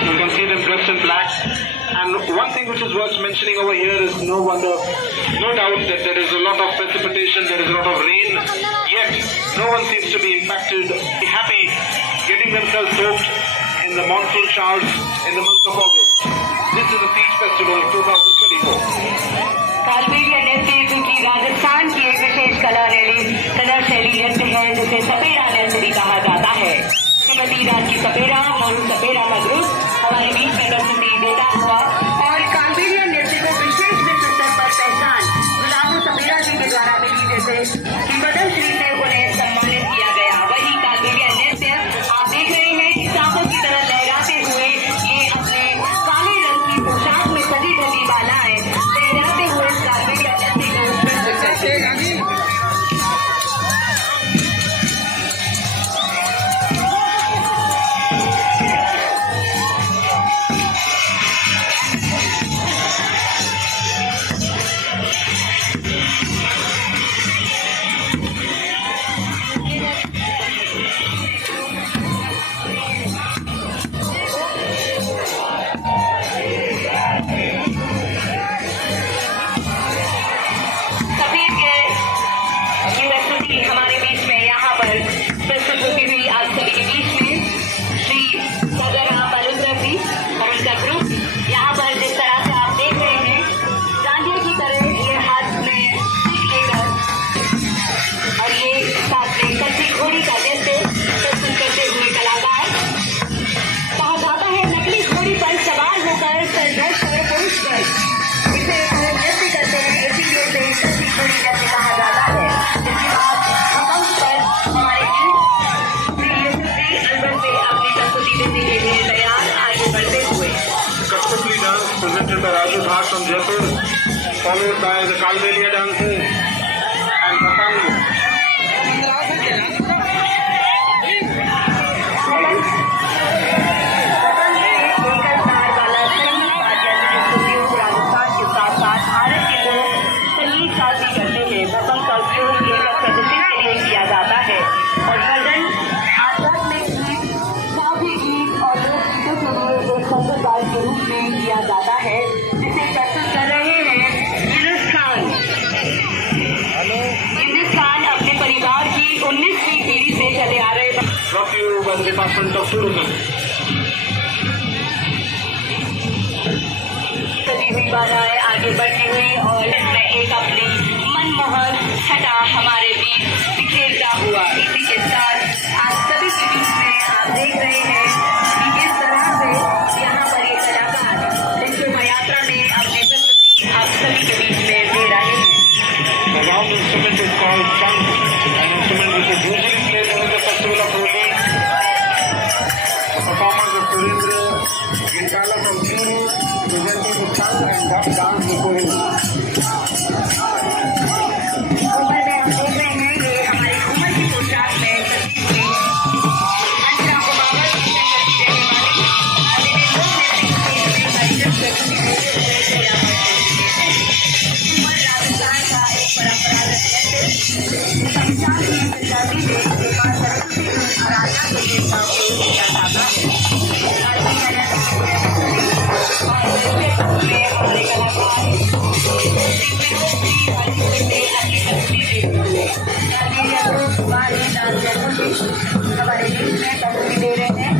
You can see them dressed in black. And one thing which is worth mentioning over here is no doubt that there is a lot of precipitation, there is a lot of rain, yet no one seems to be impacted, happy, getting themselves soaked in the monsoon showers in the month of August. This is the Teej Festival 2024. कालबेलिया नृत्य क्योंकि राजस्थान की एक विशेष कला शैली नृत्य है जिसे सपेरा नृत्य भी कहा जाता है। श्रीमती राज की सपेरा मोरू सपेरा का ग्रुप हमारे बीच में प्रस्तुति देता हुआ और कालबेलिया नृत्य को विशेष विश्व स्तर पर पहचान गुलाबो सपेरा जी के द्वारा मिली जैसे कि पद्मश्री से उन्हें सम्मानित किया गया। वही कालबेलिया नृत्य आप देख रहे हैं कि सांपों की तरह लहराते हुए ये अपने काले रंग की पोशाक में सजी धजी बालाएं लहराते हुए कालबेलिया नृत्य को हमारे बीच में यहाँ पर प्रस्तुत होती हुई आप सभी के बीच में श्री सगरा बलुद्र जी और उनका ग्रुप यहाँ पर जिस तरह से आप देख रहे हैं डांडिया की तरह ये हाथ में लेकर और ये साथ में कच्ची घोड़ी का नृत्य प्रस्तुत करते हुए कलाकार। कहा जाता है नकली घोड़ी पर सवार होकर संघर्ष और पुरुष पर इसे नृत्य करते हैं, इसीलिए इसे कच्ची घोड़ी नृत्य कहा जाता है। Kathakali dance presented by Raju Bhat from Jaipur, followed by the Kalbelia dancing and Patang. Rajasthan के साथ साथ भारत के लोग संगीत साथी करते हैं। भजन का उपयोग एक प्रदर्शन के लिए किया जाता है और भजन आध्यात्मिक गीत, साथी गीत और लोकगीतों के लिए एक संप्रदाय के रूप में किया जाता है जिसे प्रस्तुत कर रहे हैं हिंदुस्तान अपने परिवार की 19वीं पीढ़ी से चले आ रहे डिपार्टमेंट ऑफ टूरिज्म। सभी हुई बाधाएं आगे बढ़ती हुई और इसमें एक अपनी मनमोहक छटा हमारे बीच बिखेरता हुआ। इसी के साथ आज सभी के बीच में आप देख रहे हैं कि किस तरह से यहाँ पर ये कलाकार इस शोभा यात्रा में अपनी प्रस्तुति आप सभी के बीच में दे रहे हैं। The round instrument is called chang, an instrument which is usually played during the festival of Holi. The performance of Surendra Gintala from Churu presenting the chang and dance before him. ऊपर में हम देख रहे हैं ये हमारी घूमर की पोशाक में सजी हुई अंजना कुमावत की संगति देने वाली घूमर राजस्थान का एक परंपरागत नृत्य पंचांग की प्रजाति में मां सरस्वती की आराधना के लिए उपयोग किया जाता है। हमारे कलाकार हमारे बीच में प्रस्तुति दे रहे हैं।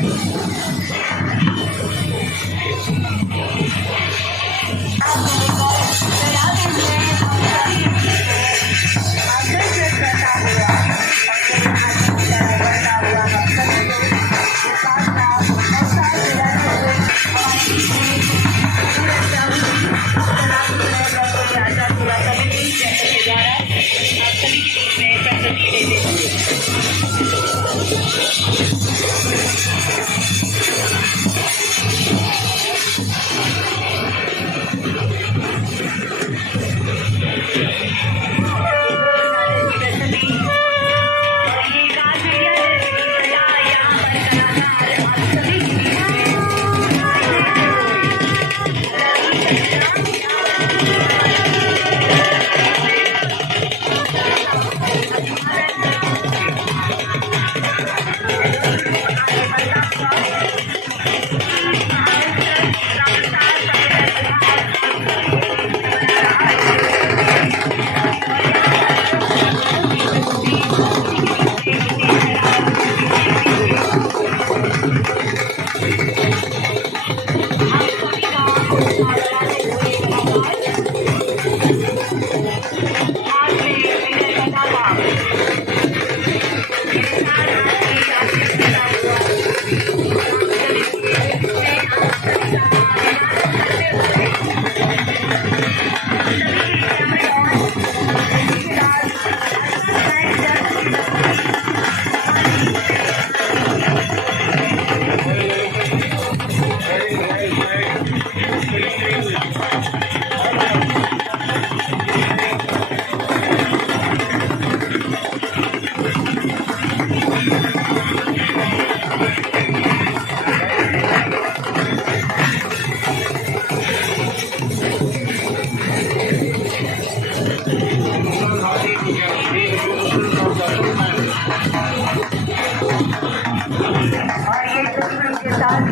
बाद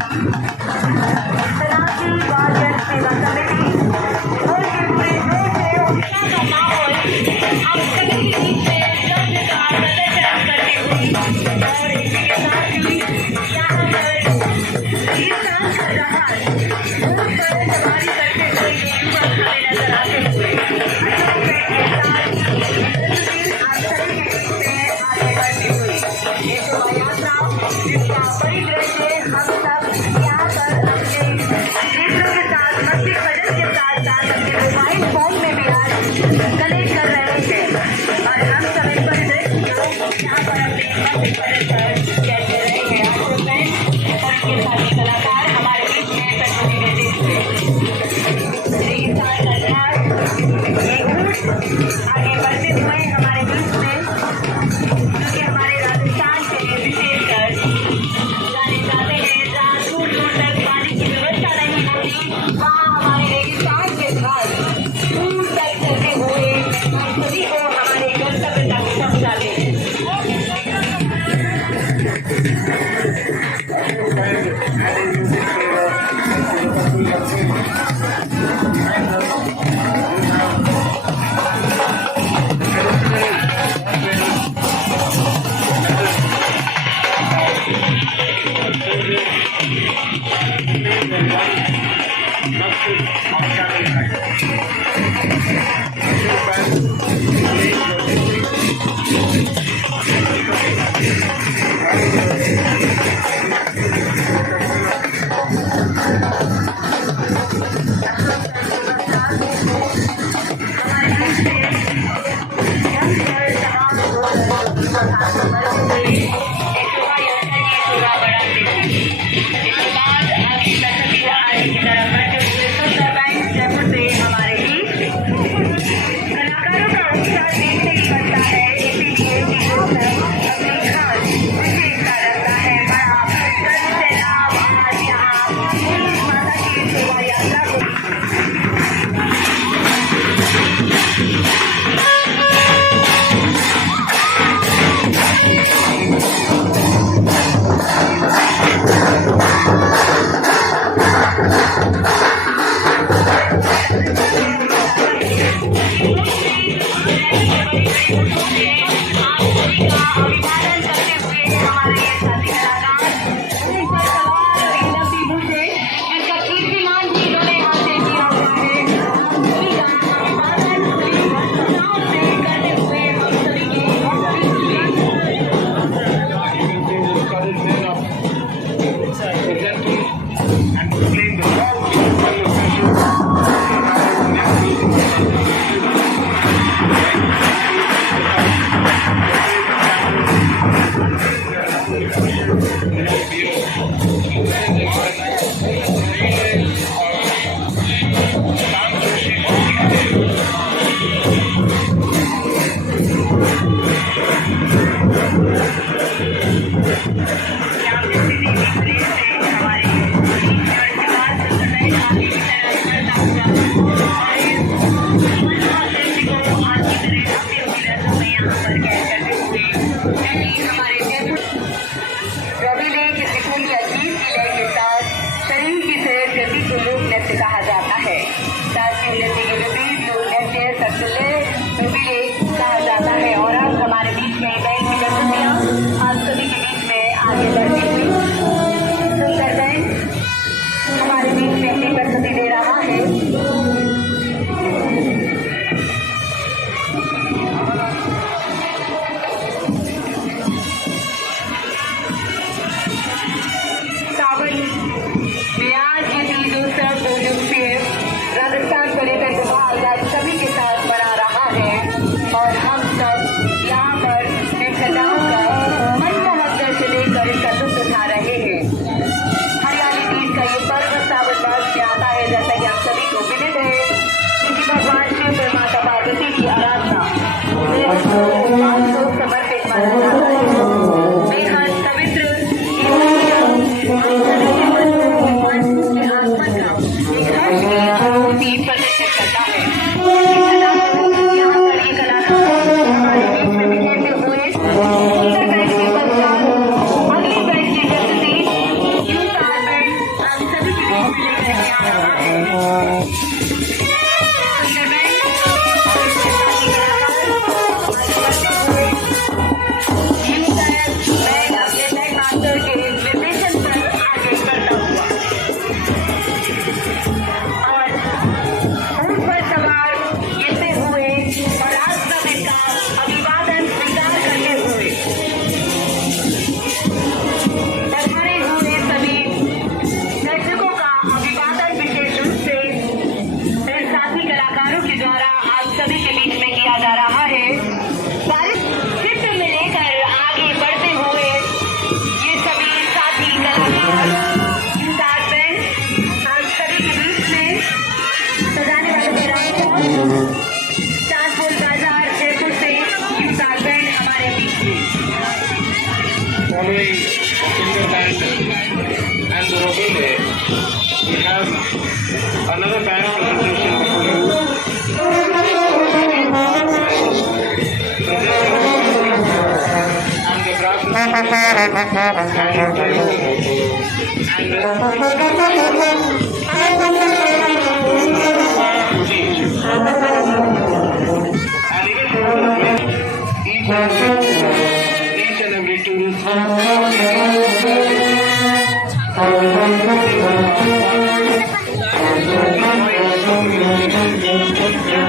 सनातनी वाद्य सेवा समिति और के पूरे जोर से उत्साह का माहौल आप सभी के बीच में शब्द का प्रदर्शन करते हुए और इसी के साथ ही यहाँ पर इस साल का जहाज ऊँट पर सवारी करते हुए ये युवक हमें नजर आते हुए अशोक के साथ आप सभी के बीच में आगे बढ़ती हुई ये शोभा यात्रा जिसका परिदृश्य हम सब यहाँ पर अपने मित्रों के साथ मस्ती भजन के साथ साथ अपने मोबाइल फोन में भी आज कनेक्ट कर रहे हैं और हम सब इस परिदृश्य को यहाँ पर अपने मस्ती भजन पर कहते रहे हैं आपको फ्रेंड्स और इसके साथ ही कलाकार हमारे बीच में प्रस्तुति देते हुए लेकिन साथ का ध्यान ये ऊँट आगे बढ़ते हुए हमारे बीच में जो कि हमारे राजस्थान के लिए विशेषकर जाने जाते हैं जहाँ दूर दूर तक पानी की व्यवस्था नहीं होती वहाँ हमारे रेगिस्तान के घाट दूर तक चलते हुए हम सभी को हमारे गंतव्य तक पहुँचाते हैं माता Each and every tourist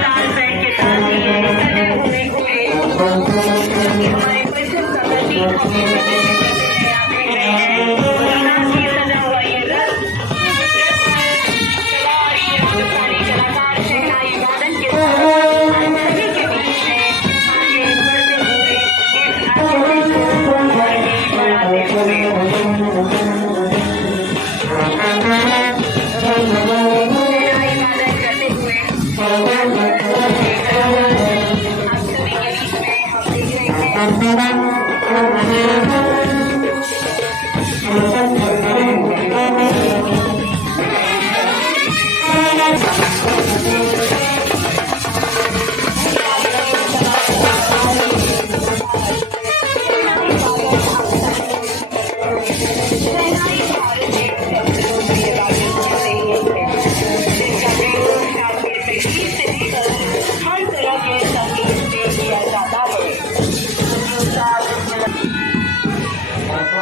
लाल बैंड के साथ ही ये सजे हुए घोड़े हमारे पश्चिम का प्रतीक अपने प्रदर्शित करते हैं। आप देख रहे हैं ईरान की सजा हुआ ये रथ कला और ये हिंदुस्तानी कलाकार शहनाई वादन के साथ सभी के बीच में आगे बढ़ते हुए इस आंदोलन को आगे बढ़ाते हुए शहनाई वादन करते हुए आप सभी के बीच में हम देख रहे हैं हर तरह के संगीत से किया जाता है।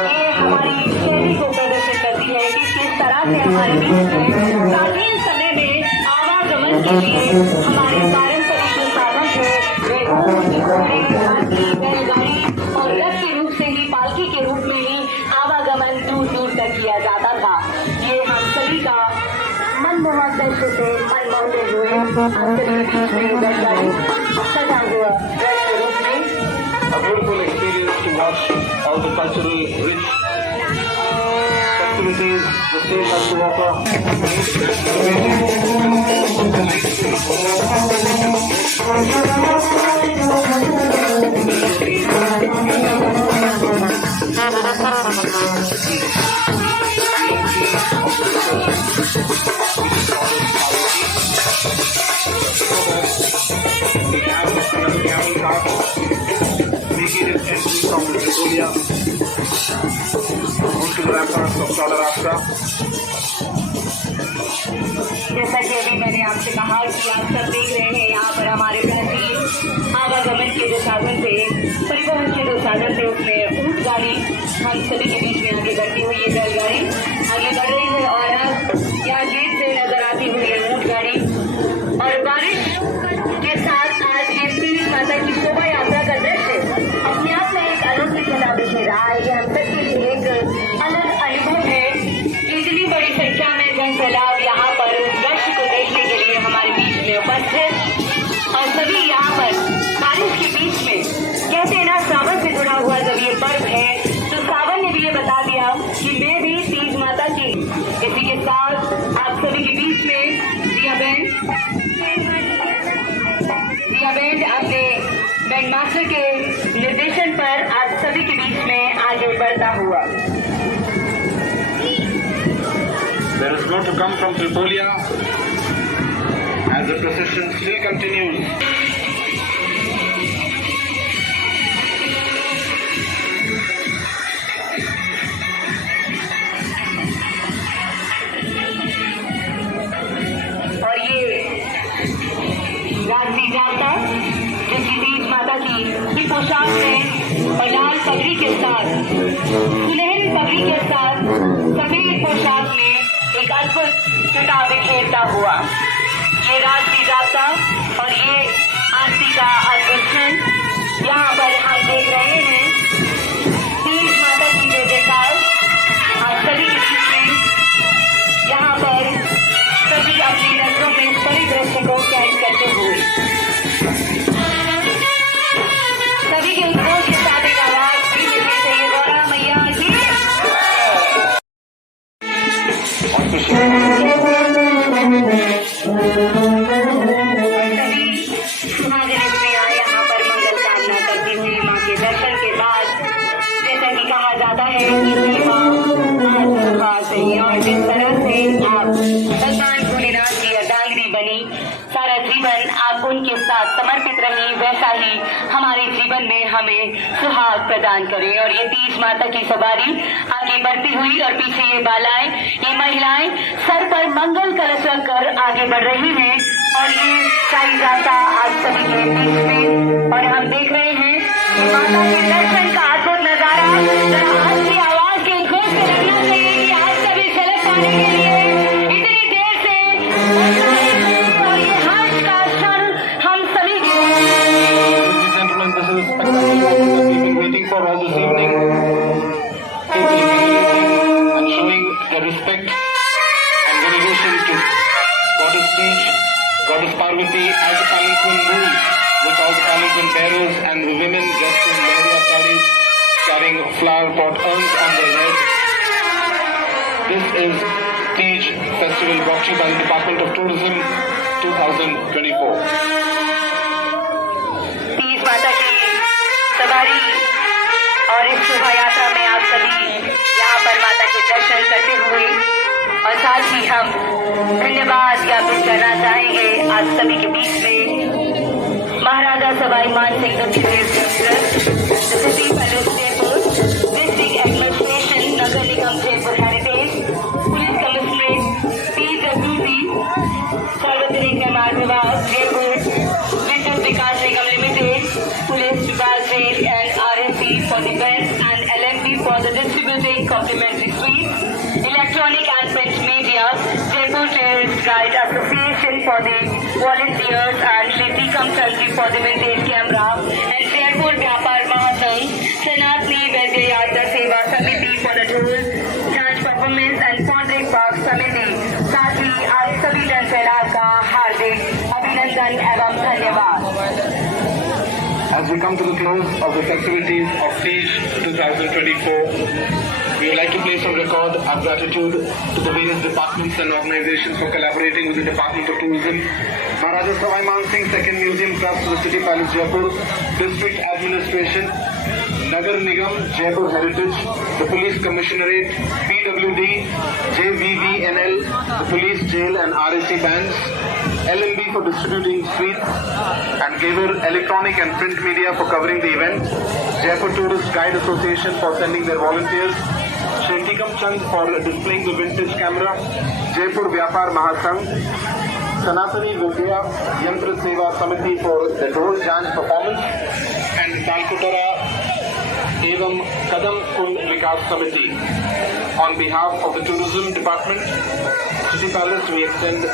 ये हमारी शैली को प्रदर्शित करती है कि किस तरह से हमारे बीच में प्राचीन समय में आवागमन के लिए हमारे पारंपरिक जो साधन थे वे बैलगाड़ी और रथ के रूप से ही पालकी के रूप में ही आवागमन दूर दूर तक किया जाता था। ये हम सभी का मनमोहक दृश्य से मन मोहते हुए हम सभी के बीच में बैलगाड़ी सजा हुआ रथ के रूप में a beautiful experience to watch all the cultural rich festivities the state has to offer. The camel cart making its entry from Mongolia onto the ramparts of Saurashtra. जैसा कि अभी मैंने आपसे कहा कि आप सब देख रहे हैं यहाँ पर हमारे प्राचीन आवागमन के जो साधन थे परिवहन के जो साधन थे उसमें ऊँट गाड़ी हम सभी के बीच में आगे बढ़ती हुई ये बैलगाड़ी आगे बढ़ रही है और अब यहाँ गेट से नजर आती हुई है ऊँट गाड़ी और बारिश के साथ आज ये तीज माता की शोभा यात्रा का दृश्य अपने आप में एक अलौकिक बना बिखेर रहा है। ये हम सबके लिए एक अलग अनुभव है। इतनी बड़ी संख्या में जन सैलाब यहाँ पर दृश्य को देखने के लिए हमारे बीच में उपस्थित और सभी यहाँ पर बारिश के बीच में कहते हैं ना सावन से जुड़ा हुआ जब ये पर्व है तो सावन ने भी ये बता दिया कि मैं भी तीज माता की। इसी के साथ आप सभी के बीच में रिया बैंड अपने बैंड मास्टर के निर्देशन पर आप सभी के बीच में आगे बढ़ता हुआ There is more to come from Tripolia as the procession still continues. और ये रात्रि जाता जिसकी तीज माता की पोशाक में और लाल पगड़ी के साथ सुनहरी पगड़ी के साथ सफेद पोशाक में एक अद्भुत छटा बिखेरता हुआ ये रात्रि जाता और ये आरती का अद्भुत क्षण यहाँ पर हम देख रहे हैं। तीज माता की जय जयकार आप सभी के बीच में यहाँ पर सभी अपनी नजरों में सभी दृश्य को कैद करते हुए सभी के उद्घोष के साथ एक आवाज भी मिलनी चाहिए गौरा मैया की। सभी सुहागिन स्त्रियां यहाँ पर मंगल कामना करती हुई माँ के दर्शन के बाद जैसा कि कहा जाता है कि माँ खास है और जिस तरह से आप भगवान भोलेनाथ की अर्धांगिनी बनी सारा जीवन आप उनके साथ समर्पित रही वैसा ही हमारे जीवन में हमें सुहाग प्रदान करे। और ये 30 माता की सवारी आगे बढ़ती हुई और पीछे ये बालाएं, ये महिलाएं सर पर मंगल कलश रखकर आगे बढ़ रही हैं और ये साई जाता आज सभी के बीच में। और हम देख रहे हैं कि माता के दर्शन का अद्भुत नजारा। जरा आज की आवाज के घोष से लगना चाहिए कि आज सभी झलक पाने के लिए इतनी देर से और ये हर्ष का क्षण हम सभी के। Ladies and gentlemen, this is a spectacular moment that we've been waiting for all this evening. And showing the respect and veneration to Goddess Teej, Goddess Parvati as the palanquin moves with all the palanquin bearers and the women dressed in Lehriya sarees carrying flower pot urns on their head. This is Teej Festival brought to you by the Department of Tourism 2024. तीज माता की सवारी और इस शोभा यात्रा में आप सभी यहाँ पर माता के दर्शन करते हुए और साथ ही हम धन्यवाद ज्ञापित करना चाहेंगे आज सभी के बीच में Maharaja Sawai Man Singh city palace Jaipur, district administration, Nagar Nigam Jaipur heritage, police commissionerate, PWD, सार्वजनिक निर्माण विभाग जयपुर, विद्युत विकास निगम लिमिटेड, पुलिस विभाग jail and RSC for the best and LMB for the distributing complimentary sweets, electronic and print media, Jaipur Tourist Guide Association for the volunteers and Shri Tikam Chandri for the vintage camera and Jaipur Vyapar Mahasangh, Sanatani Vaidya Yatra Seva Samiti for the tours, dance performance and Pondering Park Samiti। साथ ही आप सभी जन सैलाब का हार्दिक अभिनंदन एवं धन्यवाद। As we come to the close of the festivities of Teej 2024, we would like to place on record our gratitude to the various departments and organizations for collaborating with the Department of Tourism, Maharaja Savai Man Singh Second Museum Trust, the City Palace Jaipur, District Administration, Nagar Nigam, Jaipur Heritage, the Police Commissionerate, PWD, JVVNL, the Police Jail and RSC bands, LMB for distributing sweets, and Gaver Electronic and Print Media for covering the event, Jaipur Tourist Guide Association for sending their volunteers, Shri Tikam Chand for displaying the vintage camera, Jaipur Vyapar Mahasangh, Sanatani Vidya Yantra Seva Samiti for the Dhol Janj performance, and Dalkutara Evam Kadam Kund Vikas Samiti. On behalf of the Tourism Department, City Palace, we extend